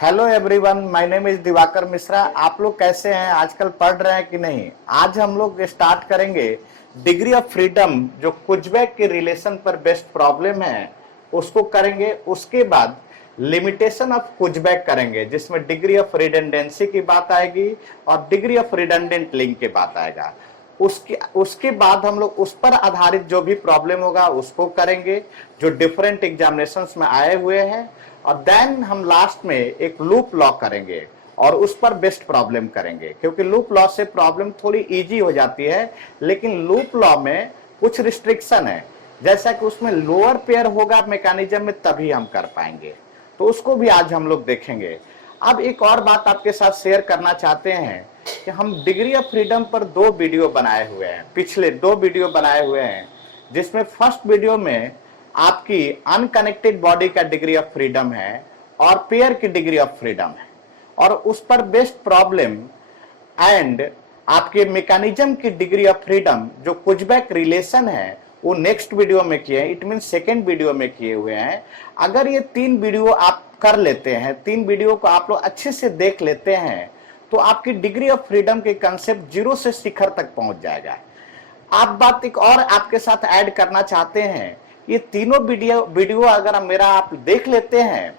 Hello everyone, my name is Diwakar Mishra. आप लोग कैसे हैं? आजकल पढ़ रहे हैं कि नहीं? आज हम लोग स्टार्ट करेंगे डिग्री ऑफ फ्रीडम, जो कुचबैक के रिलेशन पर बेस्ट प्रॉब्लम है उसको करेंगे। उसके बाद लिमिटेशन ऑफ कुचबैक करेंगे, जिसमें डिग्री ऑफ रिडंडेंसी की बात आएगी और डिग्री ऑफ रिडंडेंट लिंक की बात आएगा। उसके उसके बाद हम लोग उस पर आधारित जो भी प्रॉब्लम होगा उसको करेंगे, जो डिफरेंट एग्जामिनेशंस में आए हुए हैं। और देन हम लास्ट में एक लूप लॉ करेंगे और उस पर बेस्ट प्रॉब्लम करेंगे, क्योंकि लूप लॉ से प्रॉब्लम थोड़ी इजी हो जाती है। लेकिन लूप लॉ में कुछ रिस्ट्रिक्शन है, जैसा कि उसमें लोअर पेयर होगा मैकेनिज्म में, तभी हम कर पाएंगे। तो उसको भी आज हम लोग देखेंगे। अब एक और बात आपके साथ शेयर करना चाहते हैं कि हम डिग्री ऑफ फ्रीडम पर 2 वीडियो बनाए हुए हैं, पिछले 2 वीडियो बनाए हुए हैं, जिसमें फर्स्ट वीडियो में आपकी अनकनेक्टेड बॉडी का डिग्री ऑफ फ्रीडम है और पेयर की डिग्री ऑफ फ्रीडम है, और उस पर बेस्ट प्रॉब्लम एंड आपके मैकेनिज्म की डिग्री ऑफ फ्रीडम जो कुचबैक रिलेशन है वो नेक्स्ट वीडियो में किए हैं। इट मीन सेकेंड वीडियो में किए हुए हैं। अगर ये 3 वीडियो आप कर लेते हैं, 3 वीडियो को आप लोग अच्छे से देख लेते हैं, तो आपकी डिग्री ऑफ फ्रीडम के कंसेप्ट 0 से शिखर तक पहुंच जाएगा। आप बात एक और आपके साथ ऐड करना चाहते हैं, ये तीनों वीडियो अगर मेरा आप देख लेते हैं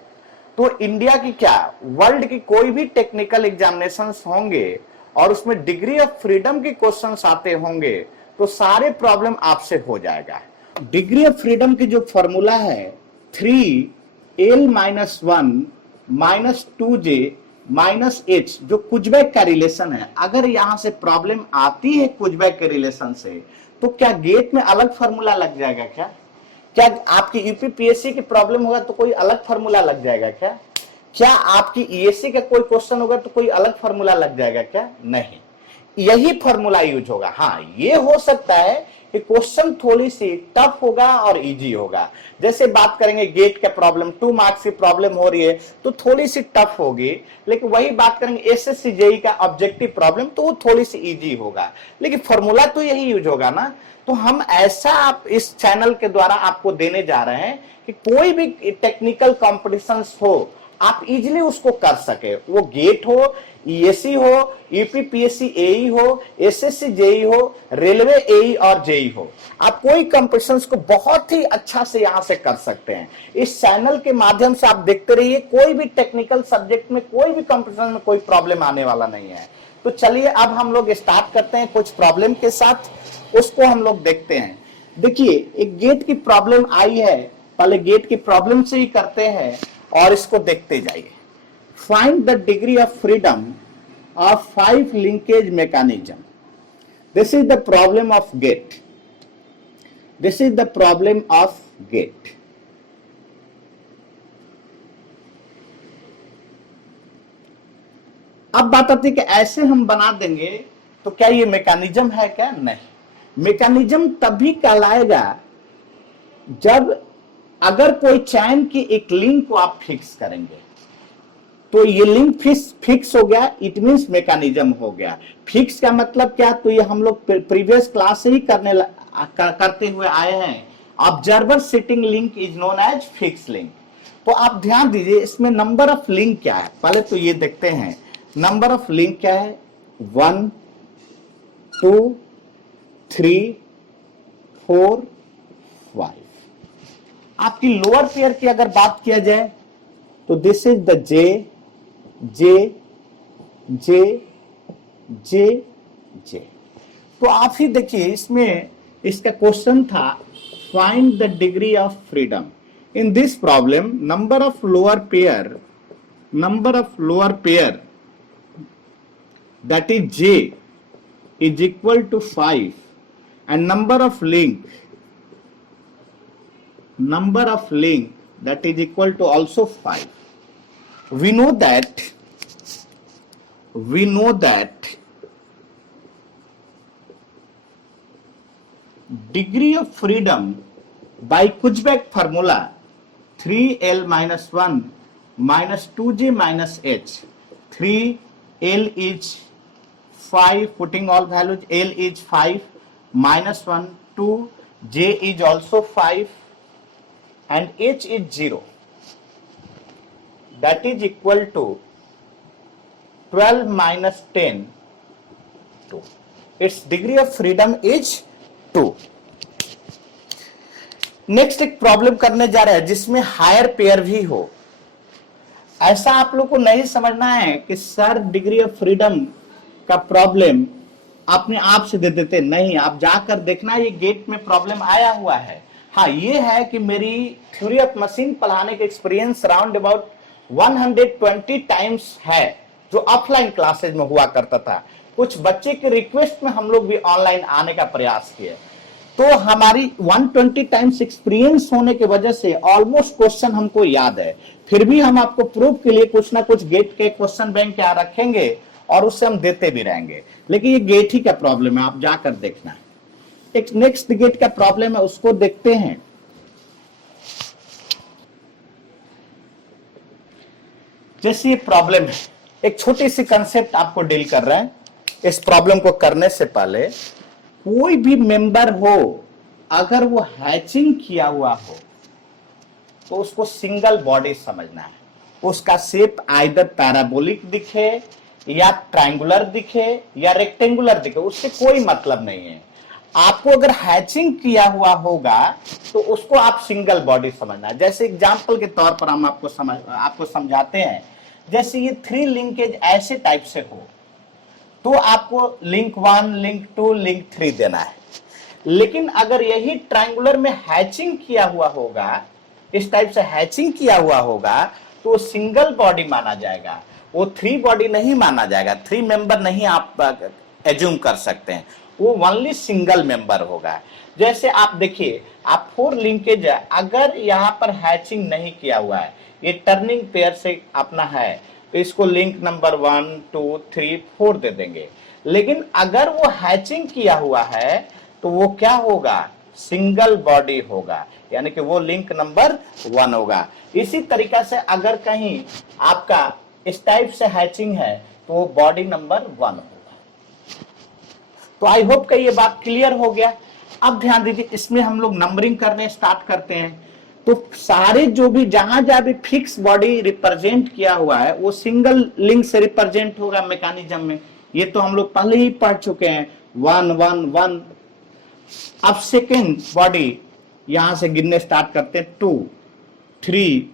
तो इंडिया की क्या, वर्ल्ड की कोई भी टेक्निकल एग्जामिनेशंस होंगे और उसमें डिग्री ऑफ फ्रीडम के क्वेश्चंस आते होंगे तो सारे प्रॉब्लम आपसे हो जाएगा। डिग्री ऑफ फ्रीडम की जो फॉर्मूला है 3l-1 -2j -h, जो कुचबैक का रिलेशन है। अगर यहां से प्रॉब्लम आती है कुचबैक के रिलेशन से, तो क्या गेट में अलग फॉर्मूला लग जाएगा? क्या आपकी यूपीपीएससी की प्रॉब्लम होगा तो कोई अलग फॉर्मूला लग जाएगा? क्या आपकी ईएससी का कोई क्वेश्चन होगा तो कोई अलग फॉर्मूला लग जाएगा? क्या नहीं, यही फॉर्मूला यूज होगा। हाँ, ये हो सकता है कि क्वेश्चन थोड़ी सी टफ होगा और इजी होगा। जैसे बात करेंगे गेट का प्रॉब्लम, 2 मार्क्स की प्रॉब्लम हो रही है तो थोड़ी सी टफ होगी। लेकिन वही बात करेंगे एसएससी जेई का ऑब्जेक्टिव प्रॉब्लम, तो वो थोड़ी सी इजी होगा। लेकिन फॉर्मूला तो यही यूज होगा ना। तो हम ऐसा आप इस चैनल के द्वारा आपको देने जा रहे हैं कि कोई भी टेक्निकल कॉम्पिटिशन हो आप इजीली उसको कर सके। वो गेट हो, ईएससी हो, यूपीपीएससी एई हो, एसएससी जेई हो, रेलवे एई और जेई हो, आप कोई कंपटीशन को बहुत ही अच्छा से यहां से कर सकते हैं। इस चैनल के माध्यम से आप देखते रहिए, कोई भी टेक्निकल सब्जेक्ट में कोई भी कंपटीशन में कोई प्रॉब्लम आने वाला नहीं है। तो चलिए अब हम लोग स्टार्ट करते हैं कुछ प्रॉब्लम के साथ, उसको हम लोग देखते हैं। देखिए, एक गेट की प्रॉब्लम आई है, पहले गेट की प्रॉब्लम से ही करते हैं और इसको देखते जाइए। Find the degree of freedom of 5 linkage mechanism. This is the problem of gate. This is the problem of gate. अब बात आती है कि ऐसे हम बना देंगे तो क्या ये मैकेनिज्म है? क्या नहीं। मैकेनिज्म तभी कहलाएगा जब अगर कोई चैन की एक लिंक को आप फिक्स करेंगे, तो ये लिंक फिक्स हो गया, इट मींस मैकेनिज्म हो गया। फिक्स का मतलब क्या? तो ये हम लोग प्रीवियस क्लास से ही करते हुए आए हैं। Observer sitting link is known as fix link. तो आप ध्यान दीजिए, इसमें नंबर ऑफ लिंक क्या है, पहले तो ये देखते हैं। नंबर ऑफ लिंक क्या है? 1 2 3 4 5। आपकी लोअर पेयर की अगर बात किया जाए तो this is the J J J J जे। तो आप ही देखिए, इसमें इसका क्वेश्चन था find the degree of freedom. In this problem number of lower pair that is j is equal to 5 and number of link that is equal to also 5. We know that degree of freedom by Kuchbek formula 3l-1 -2j -h. 3l is 5, putting all values, l is 5 -1, 2, j is also 5 and h is 0. that is equal to 12 minus 10 2. Its degree of freedom is 2. Next एक problem करने जा रहे हैं जिसमें higher pair भी हो। ऐसा आप लोग को नहीं समझना है कि सर डिग्री ऑफ फ्रीडम का प्रॉब्लम अपने आप से दे देते, नहीं, आप जाकर देखना ये गेट में प्रॉब्लम आया हुआ है। हाँ, ये है कि मेरी थ्योरी ऑफ मशीन पढ़ाने के एक्सपीरियंस राउंड अबाउट 120 टाइम्स है, जो ऑफलाइन क्लासेज में हुआ करता था। कुछ बच्चे के रिक्वेस्ट में हम लोग भी ऑनलाइन आने का प्रयास किए, तो हमारी 120 टाइम्स एक्सपीरियंस होने की वजह से ऑलमोस्ट क्वेश्चन हमको याद है। फिर भी हम आपको प्रूफ के लिए कुछ ना कुछ गेट के क्वेश्चन बैंक क्या रखेंगे और उससे हम देते भी रहेंगे, लेकिन ये गेट ही का प्रॉब्लम है, आप जाकर देखना। एक नेक्स्ट गेट का प्रॉब्लम है, उसको देखते हैं। जैसे ये प्रॉब्लम है, एक छोटी सी कंसेप्ट आपको डील कर रहा है। इस प्रॉब्लम को करने से पहले कोई भी मेंबर हो, अगर वो हैचिंग किया हुआ हो तो उसको सिंगल बॉडी समझना है। उसका शेप आइदर पैराबोलिक दिखे या ट्रायंगुलर दिखे या रेक्टेंगुलर दिखे, उससे कोई मतलब नहीं है। आपको अगर हैचिंग किया हुआ होगा तो उसको आप सिंगल बॉडी समझना है। जैसे एग्जांपल के तौर पर हम आपको समझाते हैं। जैसे ये 3 लिंकेज ऐसे टाइप से हो तो आपको लिंक 1, लिंक 2, लिंक 3 देना है। लेकिन अगर यही ट्रायंगुलर में हैचिंग किया हुआ होगा, इस टाइप से हैचिंग किया हुआ होगा, तो सिंगल बॉडी माना जाएगा, वो 3 बॉडी नहीं माना जाएगा। 3 मेंबर नहीं आप एज्यूम कर सकते हैं, वो ओनली सिंगल मेंबर होगा। जैसे आप देखिए, आप 4 लिंकेज है, अगर यहाँ पर हैचिंग नहीं किया हुआ है, ये टर्निंग पेयर से अपना है, तो इसको लिंक नंबर 1, 2, 3, 4 दे देंगे। लेकिन अगर वो हैचिंग किया हुआ है तो वो क्या होगा, सिंगल बॉडी होगा, यानी कि वो लिंक नंबर 1 होगा। इसी तरीका से अगर कहीं आपका इस टाइप से हैचिंग है तो वो बॉडी नंबर 1 होगा। तो आई होप कि ये बात क्लियर हो गया। अब ध्यान दीजिए, इसमें हम लोग नंबरिंग करने स्टार्ट करते हैं। तो सारे जो भी जहां भी फिक्स बॉडी रिप्रेजेंट किया हुआ है वो सिंगल लिंक से रिप्रेजेंट होगा मैकेनिज्म में। ये तो हम लोग पहले ही पढ़ चुके हैं, 1 1 1। अब सेकेंड बॉडी यहां से गिनने स्टार्ट करते हैं, 2 3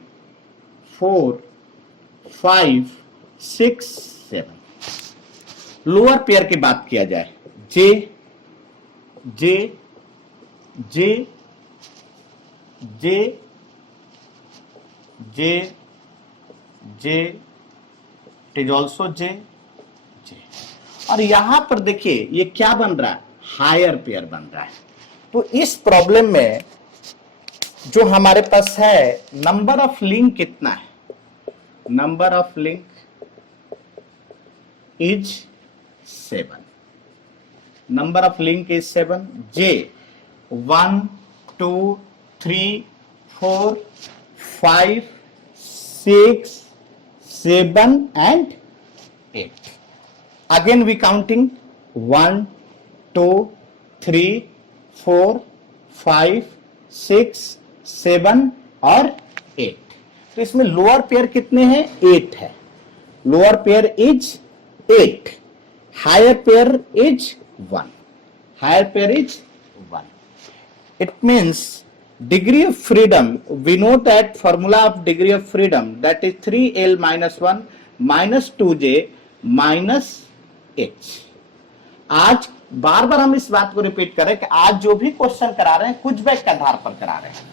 4 5 6 7। लोअर पेयर की बात किया जाए, जे J J J J J, it is also जे जे। और यहां पर देखिए ये क्या बन रहा है, हायर पेयर बन रहा है। तो इस प्रॉब्लम में जो हमारे पास है, नंबर ऑफ लिंक कितना है, number of link is 7, number of link is 7। J 1 2 3 4 5 6 7 and 8. Again we counting 1 2 3 4 5 6 7 और 8। तो इसमें लोअर पेयर कितने हैं, 8 है। Lower pair is 8, higher pair is 1, higher pair is 1. It means degree of freedom, we know that formula of degree of freedom, that is 3l minus 1 minus 2j minus h. आज बार बार हम इस बात को repeat करें कि आज जो भी क्वेश्चन करा रहे हैं कुछ बैक के आधार पर करा रहे हैं।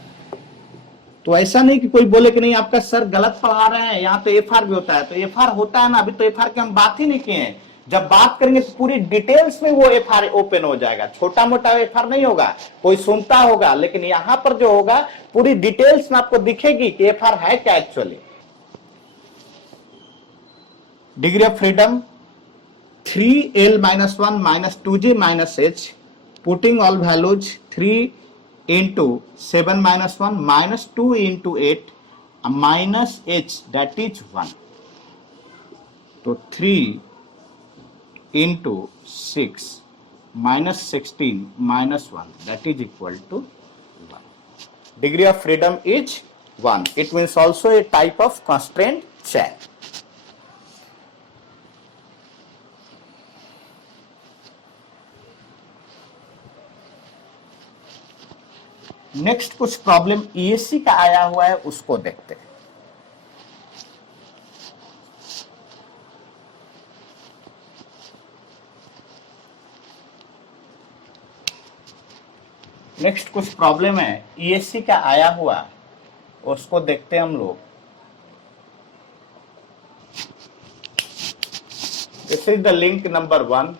तो ऐसा नहीं कि कोई बोले कि नहीं आपका सर गलत पढ़ा रहे हैं, यहाँ तो एफआर भी होता है। तो एफआर होता है ना, अभी तो एफआर की हम बात ही नहीं किए हैं। जब बात करेंगे तो पूरी डिटेल्स में वो एफआर ओपन हो जाएगा, छोटा मोटा एफआर नहीं होगा, कोई सुनता होगा, लेकिन यहां पर जो होगा पूरी डिटेल्स में आपको दिखेगी कि एफआर है क्या actually. Degree of freedom 3l minus 1 minus 2j minus h, putting all values 3 into 7 minus 1 minus 2 into 8 minus h, that is 1. तो 3 into 6 minus 16 minus 1, that is equal to 1. Degree of freedom is 1. It means also a type of constraint chain. Next कुछ problem ESC का आया हुआ है, उसको देखते हैं। Next कुछ प्रॉब्लम है ईएससी का आया हुआ, उसको देखते हैं हम लोग। This is the link number 1।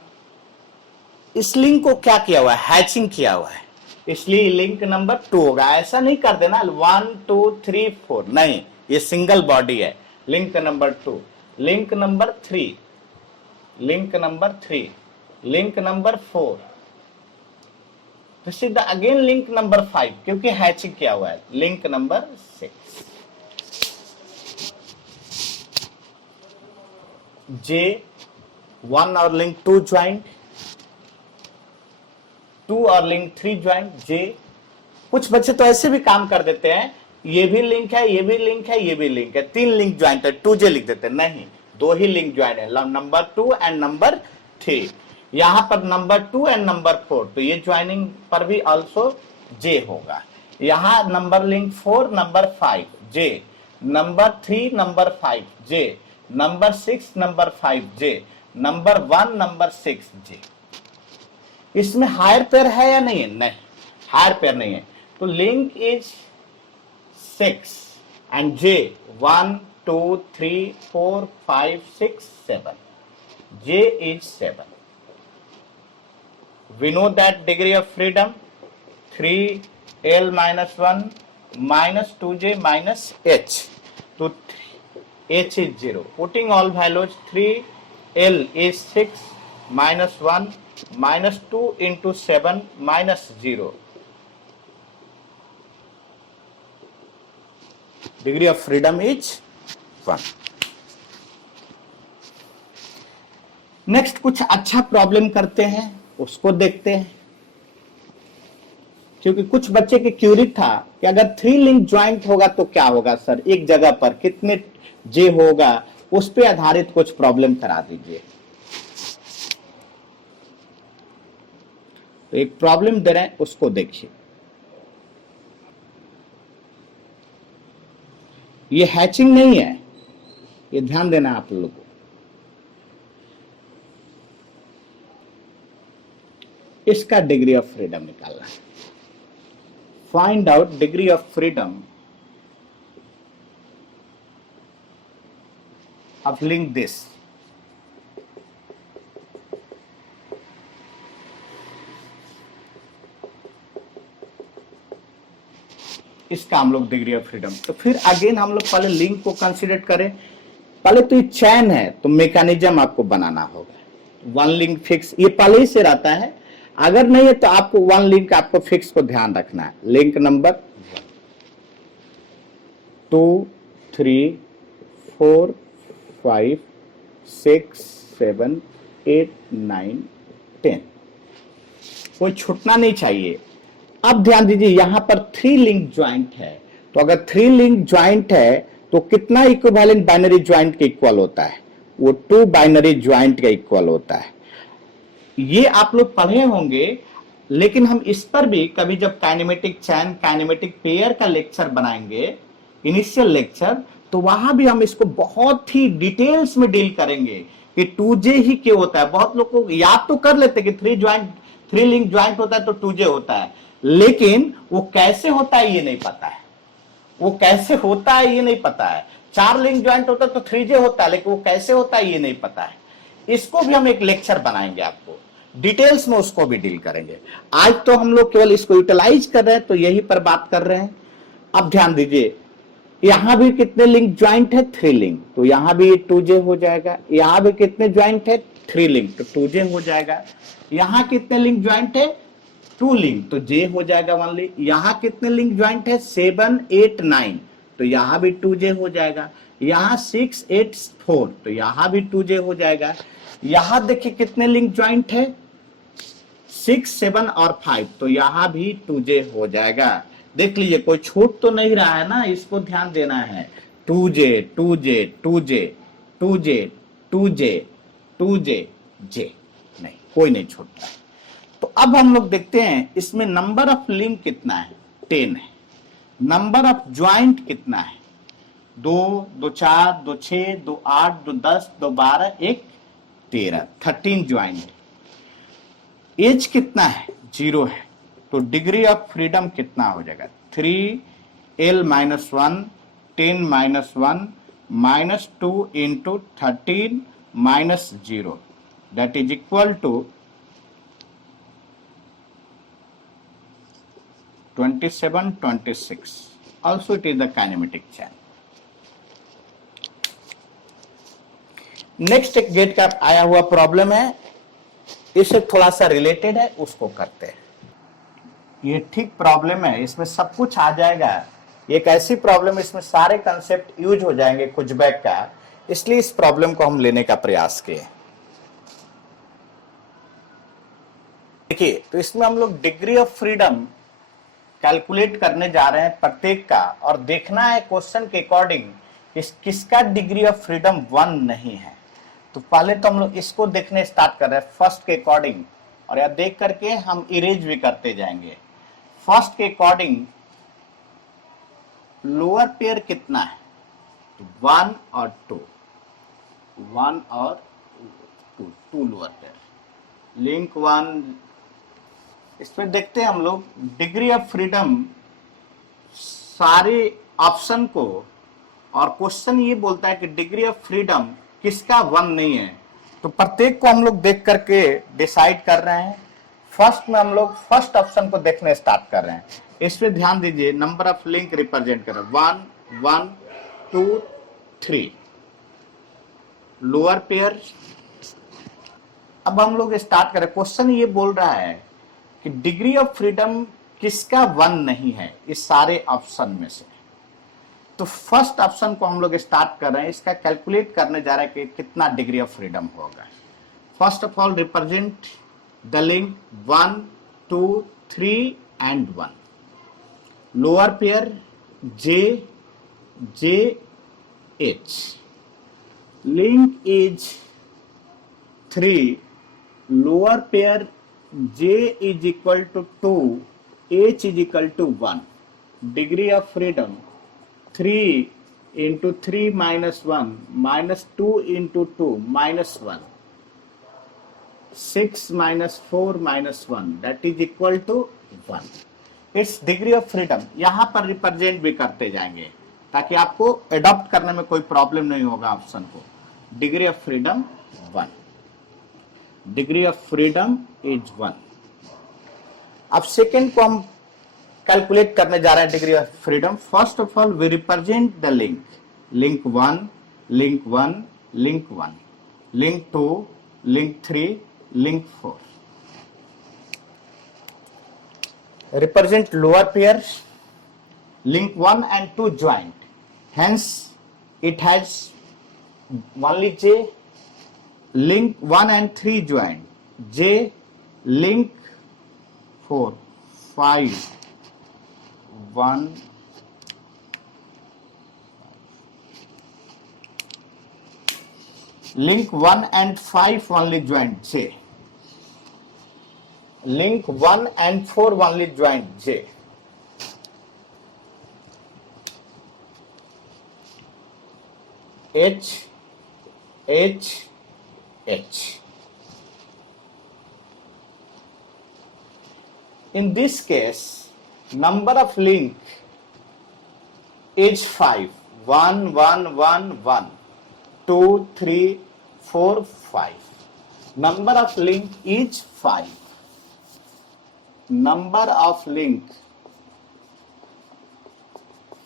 इस लिंक को क्या किया हुआ है, हैचिंग किया हुआ है, इसलिए लिंक नंबर 2 होगा। ऐसा नहीं कर देना 1 2 3 4, नहीं, ये सिंगल बॉडी है। Link number 2, link number 3, link number 3, link number 4, this is the again link number 5, क्योंकि हैचिंग किया हुआ है। लिंक नंबर 6, J1 और लिंक 2 ज्वाइंट, 2 और लिंक 3 ज्वाइंट J। कुछ बच्चे तो ऐसे भी काम कर देते हैं, ये भी लिंक है, ये भी लिंक है, ये भी लिंक है, 3 लिंक ज्वाइंट है, 2J लिख देते हैं। नहीं, 2 ही लिंक ज्वाइंट है, नंबर 2 एंड नंबर 3। यहां पर नंबर 2 एंड नंबर 4, तो ये ज्वाइनिंग पर भी ऑल्सो J होगा। यहां number link 4 number 5 J, number 3 number 5 J, number 6 number 5 J, number 1 number 6 J। इसमें हायर पेयर है या नहीं है? नहीं, हायर पेयर नहीं है। तो link is 6 and J 1 2 3 4 5 6 7, J is 7। We know that degree of freedom 3L minus 1 minus 2J minus H, तो H is 0। Putting all values, 3L is 6 minus 1 minus 2 into 7 minus 0, degree of freedom is 1। Next कुछ अच्छा problem करते हैं, उसको देखते हैं। क्योंकि कुछ बच्चे की क्यूरी था कि अगर 3 लिंक ज्वाइंट होगा तो क्या होगा सर, एक जगह पर कितने J होगा, उस पे आधारित कुछ प्रॉब्लम करा दीजिए। तो एक प्रॉब्लम दे रहे हैं, उसको देखिए। ये हैचिंग नहीं है, ये ध्यान देना आप लोगों को। इसका डिग्री ऑफ फ्रीडम निकालना है। Find out degree of freedom of link this. इसका हम लोग डिग्री ऑफ फ्रीडम, तो फिर अगेन हम लोग पहले लिंक को कंसीडर करें। पहले तो ये चैन है, तो मैकेनिज्म आपको बनाना होगा। 1 लिंक फिक्स ये पहले ही से रहता है, अगर नहीं है तो आपको 1 लिंक आपको फिक्स को ध्यान रखना है। लिंक नंबर 2 3 4 5 6 7 8 9 10, कोई छूटना नहीं चाहिए। अब ध्यान दीजिए, यहां पर 3 लिंक ज्वाइंट है, तो अगर 3 लिंक ज्वाइंट है तो कितना इक्विवेलेंट बाइनरी ज्वाइंट के इक्वल होता है? वो 2 बाइनरी ज्वाइंट का इक्वल होता है। ये आप लोग पढ़े होंगे, लेकिन हम इस पर भी कभी जब काइनेमेटिक चैन, काइनेमेटिक पेयर का लेक्चर बनाएंगे, इनिशियल लेक्चर, तो वहां भी हम इसको बहुत ही डिटेल्स में डील करेंगे कि 2J ही क्यों होता है। बहुत लोग को याद तो कर लेते कि 3 लिंक ज्वाइंट होता है तो 2J होता है, लेकिन वो कैसे होता है ये नहीं पता है। वो कैसे होता है ये नहीं पता है। 4 लिंक ज्वाइंट होता है तो 3J होता है, लेकिन वो कैसे होता है ये नहीं पता है। इसको भी हम एक लेक्चर बनाएंगे, आपको डिटेल्स में उसको भी डील करेंगे। आज तो हम लोग केवल इसको यूटिलाइज कर रहे हैं, तो यही पर बात कर रहे हैं। अब ध्यान दीजिए, यहां भी कितने लिंक ज्वाइंट है? 3 लिंक, तो यहां भी 2J हो जाएगा। यहां भी कितने ज्वाइंट है? 3 लिंक, तो 2J हो जाएगा। यहां कितने लिंक ज्वाइंट है? 2 लिंक, तो J हो जाएगा 1 लिंक। यहां कितने लिंक ज्वाइंट है? 7 8 9, तो यहां भी 2J हो जाएगा। यहां 6 8 4, तो यहां भी 2J हो जाएगा। यहां देखिए कितने लिंक ज्वाइंट है? 6 7 और 5, तो यहां भी 2J हो जाएगा। देख लीजिए, कोई छूट तो नहीं रहा है ना, इसको ध्यान देना है। 2j 2j 2j 2j 2j 2j j, नहीं कोई नहीं छोड़ता। तो अब हम लोग देखते हैं इसमें नंबर ऑफ लिंक कितना है, 10 है। नंबर ऑफ ज्वाइंट कितना है, 2 2 4 2 6 2 8 2 10 2 12 1 13, 13 ज्वाइंट। एज कितना है, 0 है। तो डिग्री ऑफ फ्रीडम कितना हो जाएगा, 3l - 1 10 - 1 -2 into 13 minus 0, that is equal to 27 26. Also it is the kinematic chain. Next एक गेट का आया हुआ प्रॉब्लम है, इससे थोड़ा सा रिलेटेड है, उसको करते हैं। ये ठीक प्रॉब्लम है, इसमें सब कुछ आ जाएगा। एक ऐसी प्रॉब्लम, इसमें सारे कंसेप्ट यूज हो जाएंगे कुचबैक का, इसलिए इस प्रॉब्लम को हम लेने का प्रयास किए। देखिए, तो इसमें हम लोग डिग्री ऑफ फ्रीडम कैलकुलेट करने जा रहे हैं प्रत्येक का, और देखना है क्वेश्चन के अकॉर्डिंग किसका डिग्री ऑफ फ्रीडम 1 नहीं है। तो पहले तो हम लोग इसको देखने स्टार्ट कर रहे हैं फर्स्ट के अकॉर्डिंग, और यह देख करके हम इरेज भी करते जाएंगे। फर्स्ट के अकॉर्डिंग लोअर पेयर कितना है, 1 और 2, 1 और 2 लोअर पेयर। लिंक 1, इसमें देखते हैं हम लोग डिग्री ऑफ फ्रीडम सारे ऑप्शन को, और क्वेश्चन ये बोलता है कि डिग्री ऑफ फ्रीडम किसका 1 नहीं है। तो प्रत्येक को हम लोग देख करके डिसाइड कर रहे हैं। फर्स्ट में हम लोग फर्स्ट ऑप्शन को देखने स्टार्ट कर रहे हैं। इस पे ध्यान दीजिए, नंबर ऑफ लिंक रिप्रेजेंट कर 1 1 2 3 लोअर पेयर। अब हम लोग स्टार्ट करें। क्वेश्चन ये बोल रहा है कि डिग्री ऑफ फ्रीडम किसका 1 नहीं है इस सारे ऑप्शन में से। तो फर्स्ट ऑप्शन को हम लोग स्टार्ट कर रहे हैं, इसका कैलकुलेट करने जा रहे हैं कि कितना डिग्री ऑफ फ्रीडम होगा। First of all represent the link 1 2 3 and 1, lower pair j j h, link is 3, lower pair j is equal to 2, h is equal to 1, degree of freedom 3 into 3 minus 1 minus 2 into 2 minus 1, 6 minus 4 minus 1, that is equal to 1. It's degree of freedom यहां पर represent भी करते जाएंगे ताकि आपको adopt करने में कोई प्रॉब्लम नहीं होगा ऑप्शन को। Degree of freedom 1, degree of freedom is 1। अब सेकेंड को हम कैलकुलेट करने जा रहे हैं degree of freedom. First of all we represent the link, link 1 link 1 link 1, link 2 link 3 link 4, represent lower pair, link 1 and 2 joint, hence it has only j, link 1 and 3 joint, j, link 4 5 1, link 1 and 5 only joint, j, link 1 and 4 only joint, j, h h h. In this case, number of link is 5, 1 1 1 1 2 3 4 5. Number of link is 5. Number of link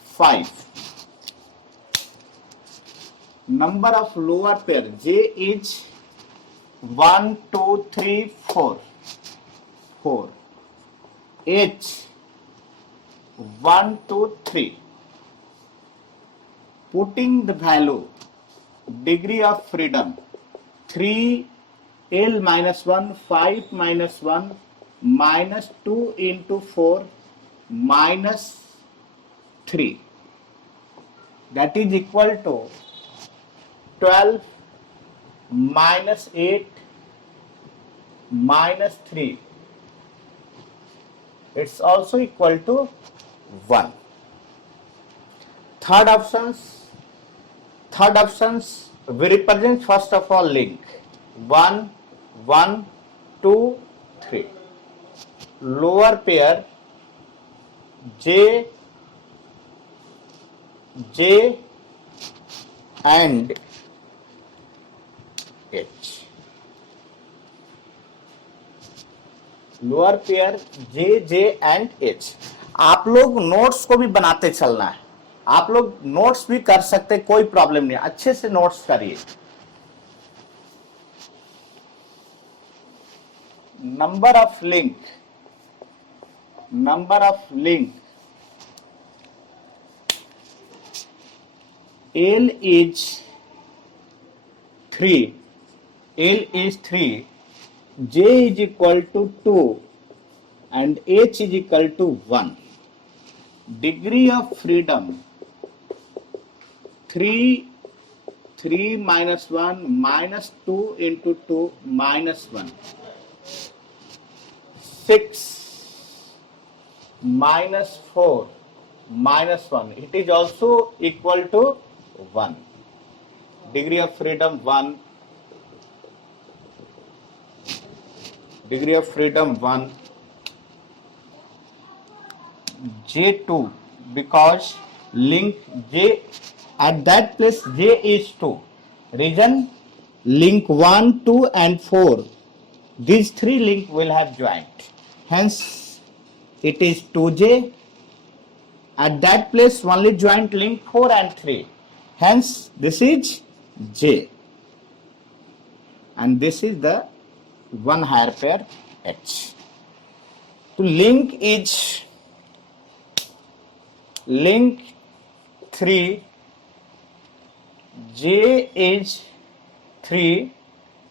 5. Number of lower pair j is 1 2 3 4 4, h 1 2 3. Putting the value degree of freedom 3 l minus 1 5 minus 1 minus 2 into 4 minus 3. that is equal to 12 minus 8 minus 3. It's also equal to 1. Third options we represent first of all link 1 1 2 3. Lower pair J and H. Lower pair J and H. आप लोग notes को भी बनाते चलना है. आप लोग notes भी कर सकते, कोई प्रॉब्लम नहीं, अच्छे से नोट्स करिए. Number of link L is 3, J is equal to 2 and H is equal to 1. Degree of freedom 3 minus 1 minus 2 into 2 minus 1. 6 minus 4 minus 1. It is also equal to 1. Degree of freedom 1. Degree of freedom 1. J2, because link J at that place J is 2. Reason link 1, 2 and 4. These three link will have joint. Hence it is 2J. At that place only joint link 4 and 3. Hence this is J. And this is the one higher pair H. To link 3, J is 3,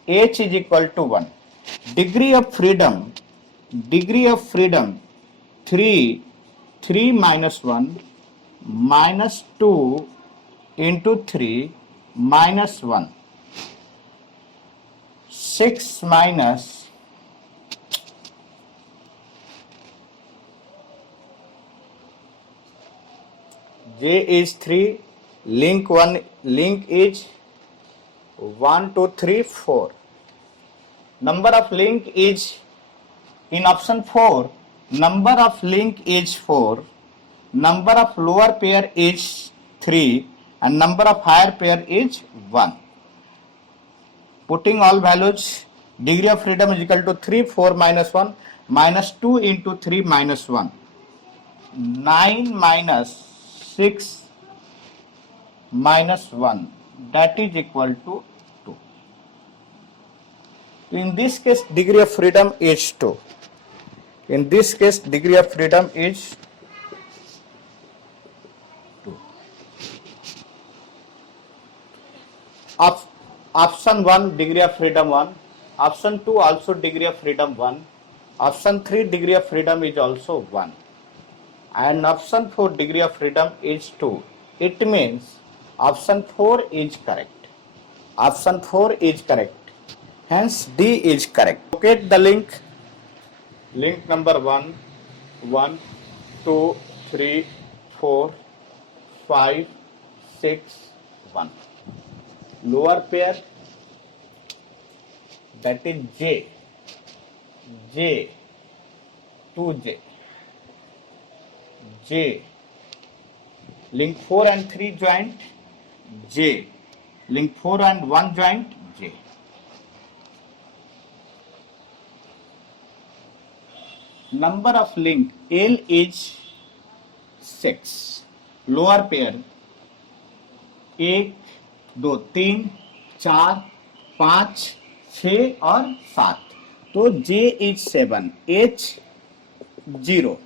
H is equal to 1. Degree of freedom 3 minus 1 minus 2 into 3 minus 1. 6 minus J is 3, link is 1, 2, 3, 4. Number of link is in option 4. Number of link is 4. Number of lower pair is 3 and number of higher pair is 1. Putting all values, degree of freedom is equal to 3, 4 minus 1 minus 2 into 3 minus 1. 9 minus 6 minus 1, that is equal to 2. In this case degree of freedom is 2. In this case degree of freedom is 2. Option 1 degree of freedom 1. Option 2 also degree of freedom 1. Option 3 degree of freedom is also 1. And option 4 degree of freedom is 2. It means option 4 is correct. Option 4 is correct. Hence D is correct. Locate the link. Link number 1, 1, 2, 3, 4, 5, 6, 1. Lower pair, that is J, 2J. J, link 4 and 3 joint, J, link 4 and 1 joint, J. Number of link L is 6. Lower pair 1, 2, 3, 4, 5, 6 और 7. तो J is 7, H 0.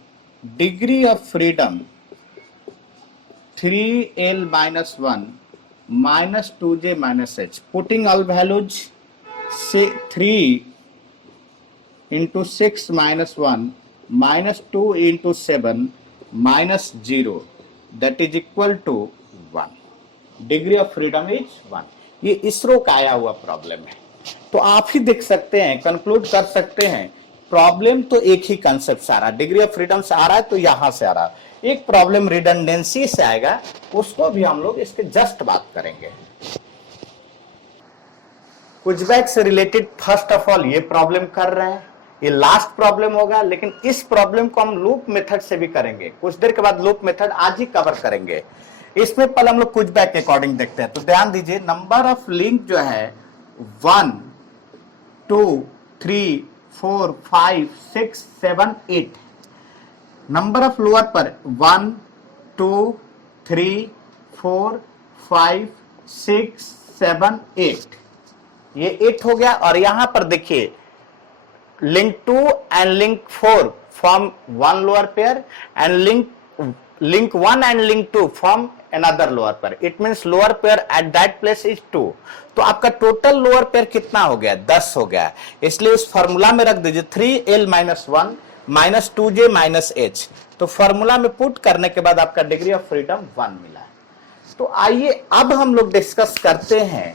Degree of freedom 3L minus 1 minus 2J minus H. Putting all values, say 3 into 6 minus 1 minus 2 into 7 minus 0, that is equal to 1. Degree of freedom is 1। ये इसरो का आया हुआ problem है। तो आप ही देख सकते हैं, कंक्लूड कर सकते हैं, प्रॉब्लम तो एक ही कंसेप्ट से आ रहा है, डिग्री ऑफ फ्रीडम से आ रहा है, तो यहां से आ रहा है। एक प्रॉब्लम रिडंडेंसी से आएगा, उसको भी हम लोग इसके जस्ट बात करेंगे। कुचबैक से रिलेटेड फर्स्ट ऑफ ऑल ये प्रॉब्लम कर रहे हैं, ये लास्ट प्रॉब्लम होगा, लेकिन इस प्रॉब्लम को हम लूप मेथड से भी करेंगे। कुछ देर के बाद लूप मेथड आज ही कवर करेंगे। इसमें पहले हम लोग कुचबैक के अकॉर्डिंग देखते हैं। तो ध्यान दीजिए, नंबर ऑफ लिंक जो है 1 2 3 4 5 6 7 8। नंबर ऑफ लोअर पर 1 2 3 4 5 6 7 8, ये 8 हो गया। और यहां पर देखिए, link 2 and link 4 form one lower pair, and link 1 and link 2 form another lower pair. It means lower pair at that place is 2। तो आपका टोटल लोअर पेयर कितना हो गया? 10 हो गया। इसलिए इस फॉर्मूला में रख दीजिए 3l - 1 - 2j - h। तो फॉर्मूला में पुट करने के बाद आपका डिग्री ऑफ फ्रीडम 1 मिला। तो आइए अब हम लोग डिस्कस करते हैं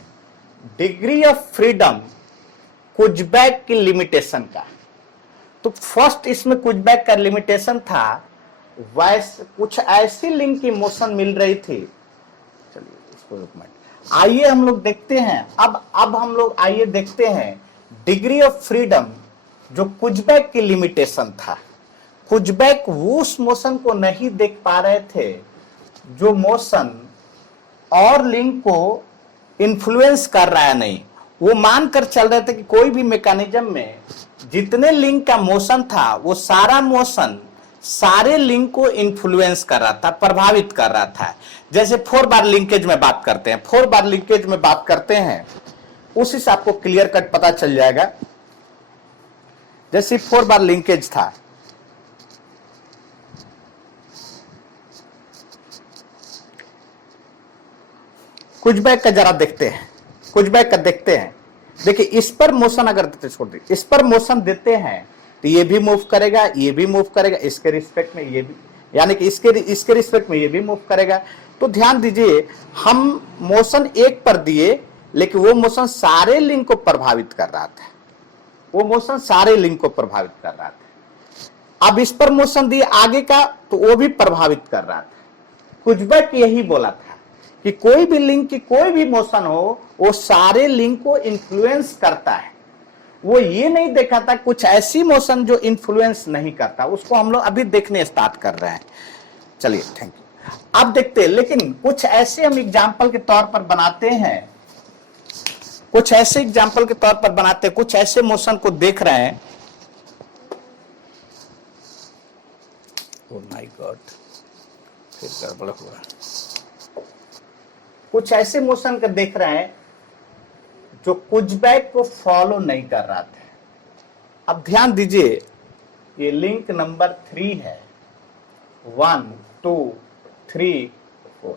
डिग्री ऑफ फ्रीडम कुचबैक की लिमिटेशन का। तो फर्स्ट इसमें कुचबैक का लिमिटेशन था, वैसे कुछ ऐसी लिंक की मोशन मिल रही थी। चलिए इसको एक मिनट, आइए हम लोग देखते हैं। अब हम लोग आइए देखते हैं डिग्री ऑफ फ्रीडम जो कुचबैक की लिमिटेशन था। कुचबैक उस मोशन को नहीं देख पा रहे थे जो मोशन और लिंक को इन्फ्लुएंस कर रहा है। नहीं, वो मानकर चल रहे थे कि कोई भी मैकेनिज्म में जितने लिंक का मोशन था वो सारा मोशन सारे लिंक को इन्फ्लुएंस कर रहा था, प्रभावित कर रहा था। जैसे 4 बार लिंकेज में बात करते हैं, 4 बार लिंकेज में बात करते हैं, उसी से आपको क्लियर कट पता चल जाएगा। जैसे 4 बार लिंकेज था, कुचबैक का जरा देखते हैं, कुचबैक का देखते हैं। देखिए इस पर मोशन अगर देते, छोड़ दीजिए, इस पर मोशन देते हैं तो ये भी मूव करेगा, ये भी मूव करेगा, इसके रिस्पेक्ट में ये भी, यानी कि इसके रिस्पेक्ट में ये भी मूव करेगा। तो ध्यान दीजिए, हम मोशन एक पर दिए लेकिन वो मोशन सारे लिंक को प्रभावित कर रहा था, वो मोशन सारे लिंक को प्रभावित कर रहा था। अब इस पर मोशन दिए आगे का, तो वो भी प्रभावित कर रहा था। कुचबैक यही बोला था कि कोई भी लिंक की कोई भी मोशन हो, वो सारे लिंक को इन्फ्लुएंस करता है। वो ये नहीं देखा था कुछ ऐसी मोशन जो इन्फ्लुएंस नहीं करता। उसको हम लोग अभी देखने स्टार्ट कर रहे हैं। चलिए थैंक यू। अब देखते हैं, लेकिन कुछ ऐसे हम एग्जाम्पल के तौर पर बनाते हैं, कुछ ऐसे एग्जाम्पल के तौर पर बनाते हैं, कुछ ऐसे मोशन को देख रहे हैं। ओह माय गॉड, फिर गड़बड़ हुआ। कुछ ऐसे मोशन को देख रहे हैं जो कुचबैक को फॉलो नहीं कर रहा था। अब ध्यान दीजिए, ये लिंक नंबर 3 है, 1 2 3 4।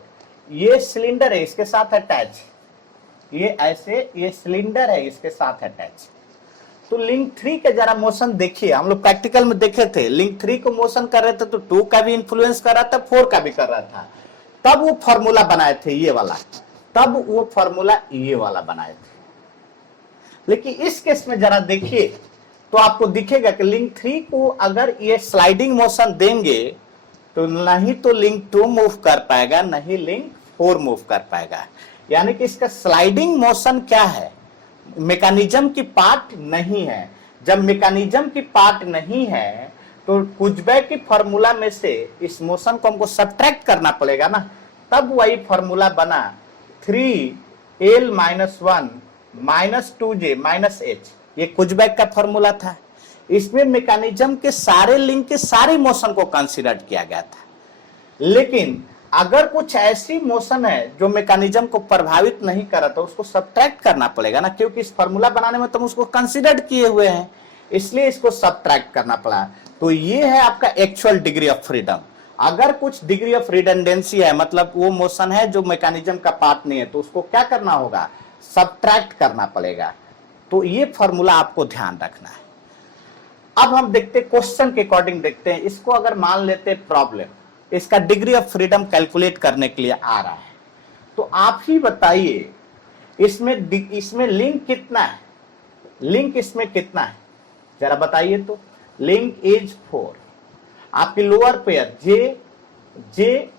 ये सिलेंडर है, इसके साथ अटैच, ये ऐसे, ये सिलेंडर है, इसके साथ अटैच। तो लिंक 3 के जरा मोशन देखिए, हम लोग प्रैक्टिकल में देखे थे। लिंक 3 को मोशन कर रहे थे तो 2 का भी इंफ्लुएंस कर रहा था, 4 का भी कर रहा था। तब वो फॉर्मूला बनाए थे ये वाला, तब वो फॉर्मूला ये वाला बनाए थे। लेकिन इस केस में जरा देखिए तो आपको दिखेगा कि लिंक 3 को अगर ये स्लाइडिंग मोशन देंगे तो नहीं तो लिंक 2 मूव कर पाएगा, नहीं लिंक 4 मूव कर पाएगा। यानी कि इसका स्लाइडिंग मोशन क्या है, मैकेनिज्म की पार्ट नहीं है। जब मैकेनिज्म की पार्ट नहीं है तो कुचबैक की फॉर्मूला में से इस मोशन को हमको सब्ट्रैक्ट करना पड़ेगा ना। तब वही फॉर्मूला बना 3l - 1 - 2j - h। ये कुचबैक का फॉर्मूला था। इसमें मैकेनिज्म के सारे लिंक के सारे मोशन को कंसीडर किया गया था। लेकिन अगर कुछ ऐसी मोशन है जो मैकेनिज्म को प्रभावित नहीं कर रहा तो उसको सब्ट्रैक्ट करना पड़ेगा ना, क्योंकि इस फॉर्मूला बनाने में तुम उसको कंसीडर किए हुए हैं, इसलिए इसको सब्ट्रैक्ट करना पड़ा। तो ये है आपका एक्चुअल डिग्री ऑफ फ्रीडम। अगर कुछ डिग्री ऑफ रिडंडेंसी है, मतलब वो मोशन है जो मैकेनिज्म का पार्ट नहीं है, तो उसको क्या करना होगा, सब्ट्रैक्ट करना पड़ेगा। तो ये फॉर्मूला आपको ध्यान रखना है। अब हम देखते क्वेश्चन के अकॉर्डिंग देखते हैं। इसको अगर मान लेते प्रॉब्लम, इसका डिग्री ऑफ फ्रीडम कैलकुलेट करने के लिए आ रहा है। तो आप ही बताइए इसमें लिंक कितना है, लिंक इसमें कितना है जरा बताइए तो। Link is 4। आपकी लोअर पेयर जे जे